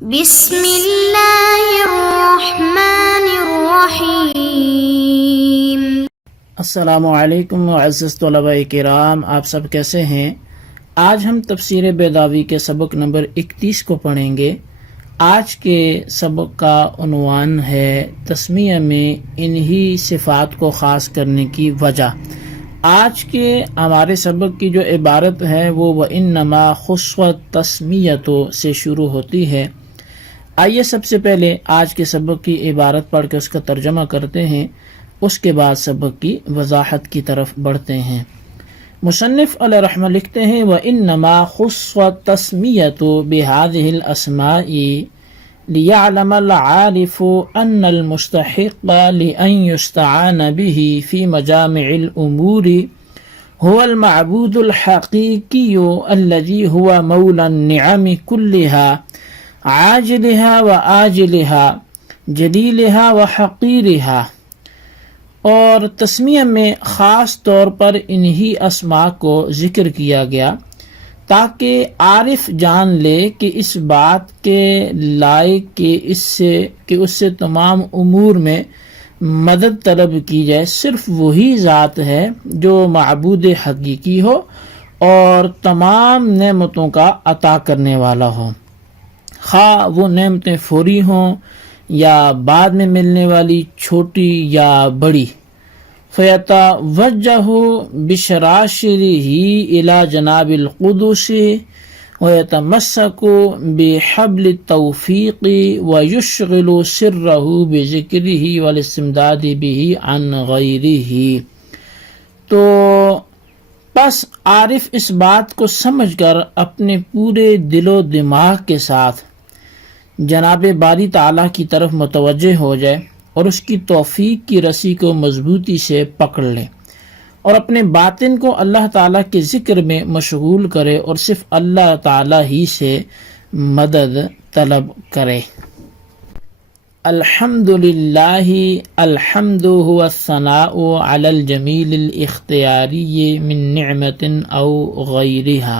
بسم اللہ الرحمن الرحیم۔ السلام علیکم معزز طلباء کرام، آپ سب کیسے ہیں؟ آج ہم تفسیر بیضاوی کے سبق نمبر 31 کو پڑھیں گے۔ آج کے سبق کا عنوان ہے تسمیہ میں انہی صفات کو خاص کرنے کی وجہ۔ آج کے ہمارے سبق کی جو عبارت ہے وہ وَإِنَّمَا خُصَّتْ تَسْمِيَّةُ سے شروع ہوتی ہے۔ آئیے سب سے پہلے آج کے سبق کی عبارت پڑھ کے اس کا ترجمہ کرتے ہیں، اس کے بعد سبق کی وضاحت کی طرف بڑھتے ہیں۔ مصنف علیہ رحمہ لکھتے ہیں وَإِنَّمَا خُصَّتْ تَسْمِيَّةُ بِهَذِهِ الْأَسْمَاءِ لِيَعْلَمَ الْعَارِفُ أَنَّ الْمُسْتَحِقَّ لِأَنْ يُسْتَعَانَ بِهِ فِي مَجَامِعِ الْأُمُورِ هو المعبود الحقيقي الذي هو مولى النعم كلها عاجلها وآجلها جلیلها وحقیرها۔ اور تسمیہ میں خاص طور پر انہی اسماء کو ذکر کیا گیا تاکہ عارف جان لے کہ اس بات کے لائق کہ اس سے تمام امور میں مدد طلب کی جائے صرف وہی ذات ہے جو معبود حقیقی ہو اور تمام نعمتوں کا عطا کرنے والا ہو، خواہ وہ نعمتیں فوری ہوں یا بعد میں ملنے والی چھوٹی یا بڑی۔ فَيَتَوَجَّهُ بِشَرَاشِرِهِ إِلَى جَنَابِ الْقُدُسِ وَيَتَمَسَّكُ بِحَبْلِ التَّوْفِيقِ وَيُشْغِلُ سِرَّهُ بِذِكْرِهِ وَالِاسْتِمْدَادِ بِهِ عَنْ غَيْرِهِ۔ تو بس عارف اس بات کو سمجھ کر اپنے پورے دل و دماغ کے ساتھ جناب باری تعالیٰ کی طرف متوجہ ہو جائے اور اس کی توفیق کی رسی کو مضبوطی سے پکڑ لے اور اپنے باطن کو اللہ تعالیٰ کے ذکر میں مشغول کرے اور صرف اللہ تعالیٰ ہی سے مدد طلب کرے۔ الحمدللہ الحمد هو الثناء علی الجمیل الاختیاری من نعمت او غیرها۔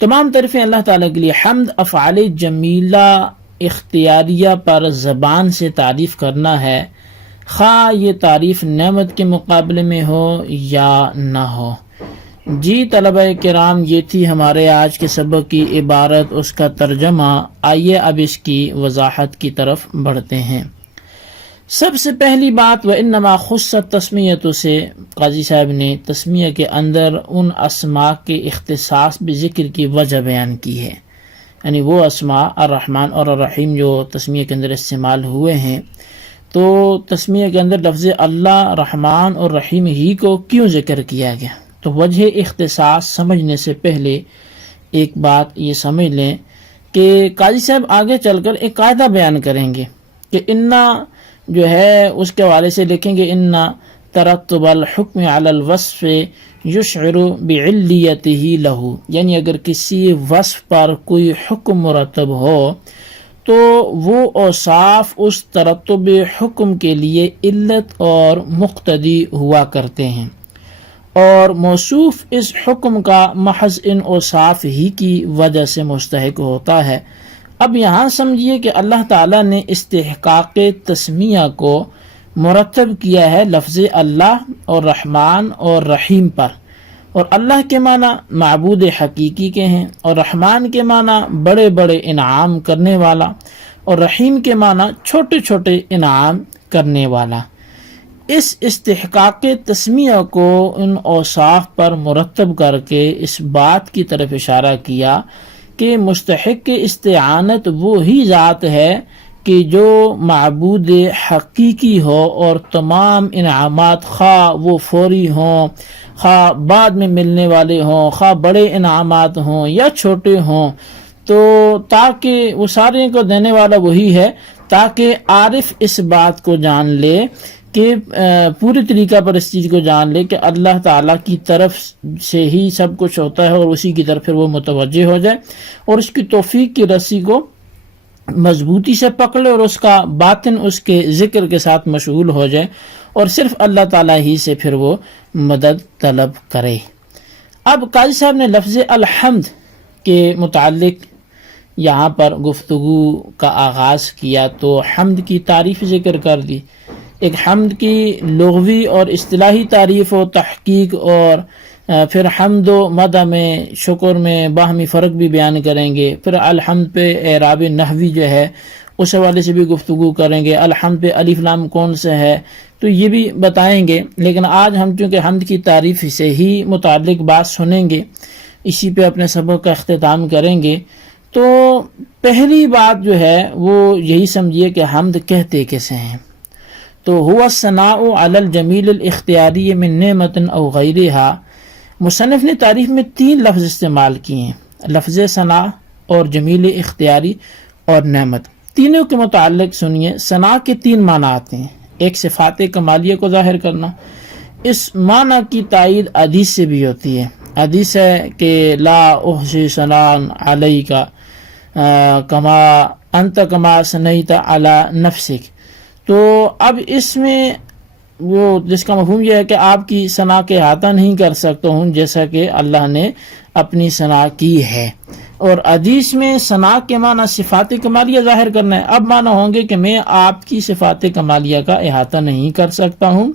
تمام تعریفیں اللہ تعالیٰ کے لیے۔ حمد افعال جمیلہ اختیاریہ پر زبان سے تعریف کرنا ہے، خواہ یہ تعریف نعمت کے مقابلے میں ہو یا نہ ہو۔ جی طلبہ کرام، یہ تھی ہمارے آج کے سبق کی عبارت، اس کا ترجمہ۔ آئیے اب اس کی وضاحت کی طرف بڑھتے ہیں۔ سب سے پہلی بات وَإِنَّمَا خُصَّتْ تَسْمِيَّةُ سے قاضی صاحب نے تسمیہ کے اندر ان اسماء کے اختصاص بذکر کی وجہ بیان کی ہے، یعنی وہ اسماء الرحمن اور الرحیم جو تسمیہ کے اندر استعمال ہوئے ہیں، تو تسمیہ کے اندر لفظ اللہ رحمان اور رحیم ہی کو کیوں ذکر کیا گیا؟ تو وجہ اختصاص سمجھنے سے پہلے ایک بات یہ سمجھ لیں کہ قاضی صاحب آگے چل کر ایک قاعدہ بیان کریں گے کہ انا جو ہے اس کے حوالے سے لکھیں گے انا ترتب الحکم علی الوصف یشعر بعلیتہ لہ، یعنی اگر کسی وصف پر کوئی حکم مرتب ہو تو وہ اوصاف اس ترتب حکم کے لیے علت اور مقتدی ہوا کرتے ہیں، اور موصوف اس حکم کا محض ان اوصاف ہی کی وجہ سے مستحق ہوتا ہے۔ اب یہاں سمجھیے کہ اللہ تعالیٰ نے استحقاق تسمیہ کو مرتب کیا ہے لفظ اللہ اور رحمان اور رحیم پر، اور اللہ کے معنی معبود حقیقی کے ہیں، اور رحمان کے معنی بڑے بڑے انعام کرنے والا، اور رحیم کے معنی چھوٹے چھوٹے انعام کرنے والا۔ اس استحقاق تسمیہ کو ان اوصاف پر مرتب کر کے اس بات کی طرف اشارہ کیا کہ مستحق استعانت وہی ذات ہے کہ جو معبود حقیقی ہو اور تمام انعامات خواہ وہ فوری ہوں، خواہ بعد میں ملنے والے ہوں، خواہ بڑے انعامات ہوں یا چھوٹے ہوں، تو تاکہ وہ سارے کو دینے والا وہی ہے، تاکہ عارف اس بات کو جان لے کہ پوری طریقہ پر اس چیز کو جان لے کہ اللہ تعالیٰ کی طرف سے ہی سب کچھ ہوتا ہے اور اسی کی طرف پھر وہ متوجہ ہو جائے اور اس کی توفیق کی رسی کو مضبوطی سے پکڑے اور اس کا باطن اس کے ذکر کے ساتھ مشغول ہو جائے اور صرف اللہ تعالیٰ ہی سے پھر وہ مدد طلب کرے۔ اب قاضی صاحب نے لفظ الحمد کے متعلق یہاں پر گفتگو کا آغاز کیا تو حمد کی تعریف ذکر کر دی. ایک حمد کی لغوی اور اصطلاحی تعریف و تحقیق، اور پھر حمد و مدح میں، شکر میں باہمی فرق بھی بیان کریں گے. پھر الحمد پہ اعراب نحوی جو ہے اس حوالے سے بھی گفتگو کریں گے. الحمد پہ الف لام کون سے ہے تو یہ بھی بتائیں گے. لیکن آج ہم چونکہ حمد کی تعریف سے ہی متعلق بات سنیں گے، اسی پہ اپنے سبق کا اختتام کریں گے. تو پہلی بات جو ہے وہ یہی سمجھیے کہ حمد کہتے کیسے ہیں. تو هو الثناء علی الجمیل الاختیاری من نعمت او غیرہا. مصنف نے تعریف میں 3 لفظ استعمال کیے ہیں، لفظ ثناء اور جمیل اختیاری اور نعمت. تینوں کے متعلق سنیے. ثناء کے 3 معنی آتے ہیں. ایک صفات کمالیہ کو ظاہر کرنا، اس معنی کی تائید حدیث سے بھی ہوتی ہے. حدیث ہے کہ لا احصی ثناء علیک کما انت کما ثنیت علی نفسک. تو اب اس میں وہ جس کا مفہوم یہ ہے کہ آپ کی ثنا کے احاطہ نہیں کر سکتا ہوں جیسا کہ اللہ نے اپنی ثنا کی ہے. اور حدیث میں ثنا کے معنی صفات کمالیہ ظاہر کرنا ہے. اب معنی ہوں گے کہ میں آپ کی صفات کمالیہ کا احاطہ نہیں کر سکتا ہوں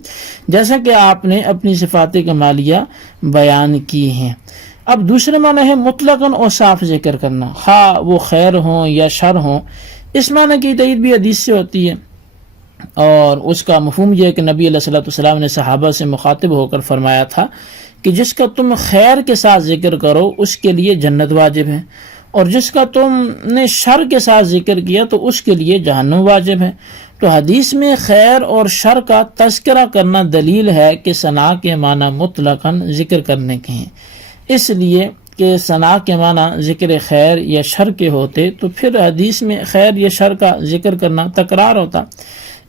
جیسا کہ آپ نے اپنی صفات کمالیہ بیان کی ہیں. اب دوسرے معنی ہے مطلقاً اور صاف ذکر کرنا، خواہ وہ خیر ہوں یا شر ہوں. اس معنی کی تائید بھی حدیث سے ہوتی ہے، اور اس کا مفہوم یہ ہے کہ نبی علیہ الصلوۃ والسلام نے صحابہ سے مخاطب ہو کر فرمایا تھا کہ جس کا تم خیر کے ساتھ ذکر کرو اس کے لیے جنت واجب ہے، اور جس کا تم نے شر کے ساتھ ذکر کیا تو اس کے لیے جہنم واجب ہے. تو حدیث میں خیر اور شر کا تذکرہ کرنا دلیل ہے کہ ثنا کے معنی مطلقاً ذکر کرنے کے ہیں. اس لیے کہ ثنا کے معنی ذکر خیر یا شر کے ہوتے تو پھر حدیث میں خیر یا شر کا ذکر کرنا تکرار ہوتا.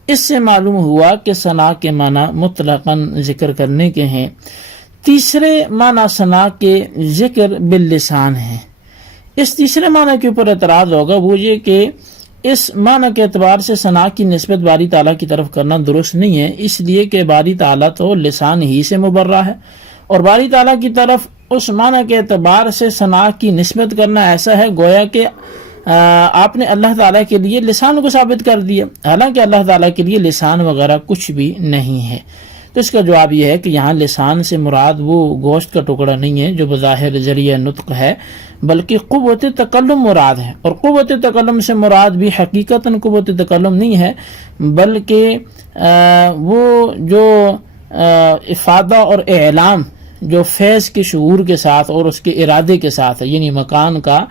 اس سے معلوم ہوا کہ ثنا کے معنی مطلقاً ذکر کرنے کے ہیں. تیسرے معنی ثنا کے ذکر باللسان ہے. اس تیسرے معنی کے اوپر اعتراض ہوگا، وہ یہ کہ اس معنی کے اعتبار سے ثنا کی نسبت باری تعالیٰ کی طرف کرنا درست نہیں ہے، اس لیے کہ باری تعالیٰ تو لسان ہی سے مبرہ ہے، اور باری تعالیٰ کی طرف اس معنی کے اعتبار سے ثنا کی نسبت کرنا ایسا ہے گویا کہ آپ نے اللہ تعالیٰ کے لیے لسان کو ثابت کر دیا، حالانکہ اللہ تعالیٰ کے لیے لسان وغیرہ کچھ بھی نہیں ہے. تو اس کا جواب یہ ہے کہ یہاں لسان سے مراد وہ گوشت کا ٹکڑا نہیں ہے جو بظاہر ذریعہ نطق ہے، بلکہ قوت تکلم مراد ہے. اور قوت تکلم سے مراد بھی حقیقتاً قوت تکلم نہیں ہے، بلکہ وہ جو افادہ اور اعلام جو فیض کے شعور کے ساتھ اور اس کے ارادے کے ساتھ ہے، یعنی مکان کا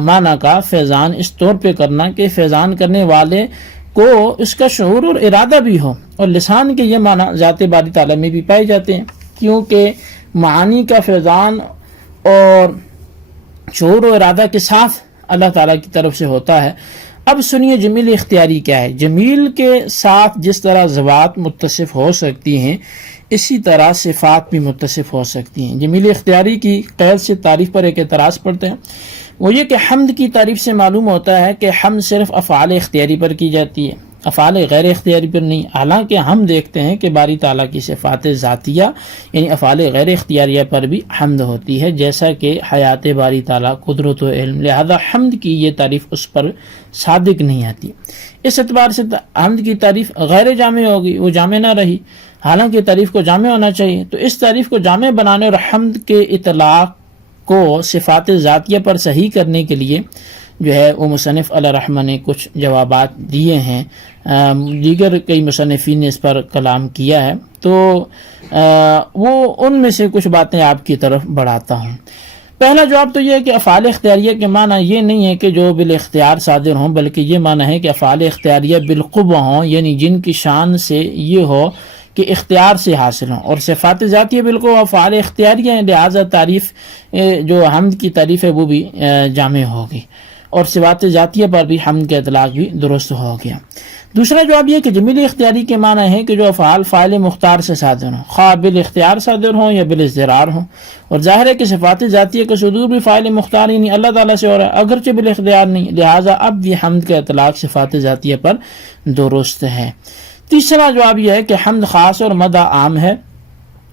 معنی کا فیضان اس طور پہ کرنا کہ فیضان کرنے والے کو اس کا شعور اور ارادہ بھی ہو. اور لسان کے یہ معنی ذات باری تعالیٰ میں بھی پائے جاتے ہیں، کیونکہ معانی کا فیضان اور شعور و ارادہ کے ساتھ اللہ تعالیٰ کی طرف سے ہوتا ہے. اب سنیے جمیل اختیاری کیا ہے. جمیل کے ساتھ جس طرح ذوات متصف ہو سکتی ہیں اسی طرح صفات بھی متصف ہو سکتی ہیں. جمیل اختیاری کی قید سے تعریف پر ایک اعتراض پڑتے ہیں، وہ یہ کہ حمد کی تعریف سے معلوم ہوتا ہے کہ حمد صرف افعال اختیاری پر کی جاتی ہے، افعال غیر اختیاری پر نہیں. حالانکہ ہم دیکھتے ہیں کہ باری تعالیٰ کی صفات ذاتیہ یعنی افعال غیر اختیاریہ پر بھی حمد ہوتی ہے، جیسا کہ حیات باری تعالیٰ، قدرت و علم، لہذا حمد کی یہ تعریف اس پر صادق نہیں آتی. اس اعتبار سے حمد کی تعریف غیر جامع ہوگی، وہ جامع نہ رہی، حالانکہ تعریف کو جامع ہونا چاہیے. تو اس تعریف کو جامع بنانے اور حمد کے اطلاق کو صفات ذاتیہ پر صحیح کرنے کے لیے جو ہے وہ مصنف علیہ رحمہ نے کچھ جوابات دیے ہیں. دیگر کئی مصنفین نے اس پر کلام کیا ہے، تو وہ ان میں سے کچھ باتیں آپ کی طرف بڑھاتا ہوں. پہلا جواب تو یہ ہے کہ افعال اختیاریہ کے معنی یہ نہیں ہے کہ جو بالاختیار صادر ہوں، بلکہ یہ معنی ہے کہ افعال اختیاریہ بالقوہ ہوں، یعنی جن کی شان سے یہ ہو کہ اختیار سے حاصل ہوں. اور صفات ذاتیہ بالکل افعال اختیاریہ ہیں، لہٰذا تعریف جو حمد کی تعریف ہے وہ بھی جامع ہوگی، اور صفات ذاتیہ پر بھی حمد کا اطلاق بھی درست ہو گیا. دوسرا جواب یہ کہ جمیل اختیاری کے معنی ہے کہ جو افعال فاعل مختار سے صادر ہوں، خواہ بالاختیار صادر ہوں یا بالاضطرار ہوں. اور ظاہر ہے کہ صفات ذاتیہ کا صدور بھی فاعل مختار یعنی اللہ تعالیٰ سے ہو رہا ہے، اگرچہ بالاختیار نہیں، لہٰذا اب بھی حمد کا اطلاق صفات ذاتیہ پر درست ہے. تیسرا جواب یہ ہے کہ حمد خاص اور مدح عام ہے.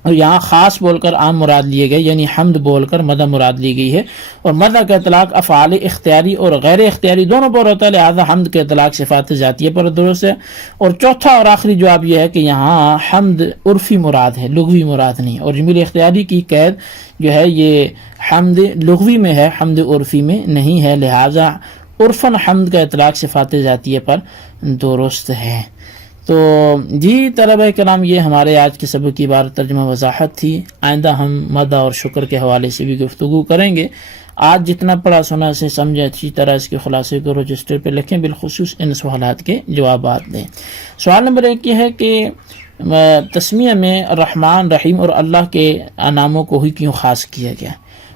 اور یہاں خاص بول کر عام مراد لیے گئے، یعنی حمد بول کر مدح مراد لی گئی ہے، اور مدح کا اطلاق افعال اختیاری اور غیر اختیاری دونوں پر ہوتا ہے، لہذا حمد کے اطلاق صفات ذاتیہ پر درست ہے۔ اور چوتھا اور آخری جواب یہ ہے کہ یہاں حمد عرفی مراد ہے، لغوی مراد نہیں، اور جمیل اختیاری کی قید جو ہے یہ حمد لغوی میں ہے، حمد عرفی میں نہیں ہے، لہذا عرفاً حمد کا اطلاق صفات ذاتیہ پر درست ہے۔ تو جی طلبہ کرام، یہ ہمارے آج کے سبق کی بار ترجمہ وضاحت تھی۔ آئندہ ہم مدح اور شکر کے حوالے سے بھی گفتگو کریں گے۔ آج جتنا پڑھا سنا سے سمجھیں، اچھی طرح اس کے خلاصے کو رجسٹر پہ لکھیں، بالخصوص ان سوالات کے جوابات دیں۔ سوال نمبر 1 یہ ہے کہ تسمیہ میں رحمان، رحیم اور اللہ کے ناموں کو ہی کیوں خاص کیا گیا؟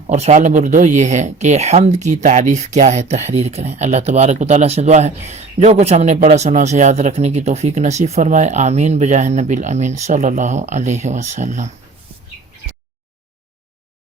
اور سوال نمبر 2 یہ ہے کہ حمد کی تعریف کیا ہے، تحریر کریں۔ اللہ تبارک و تعالیٰ سے دعا ہے جو کچھ ہم نے پڑھا سنا اسے یاد رکھنے کی توفیق نصیب فرمائے، آمین بجاہ نبی الامین صلی اللہ علیہ وسلم۔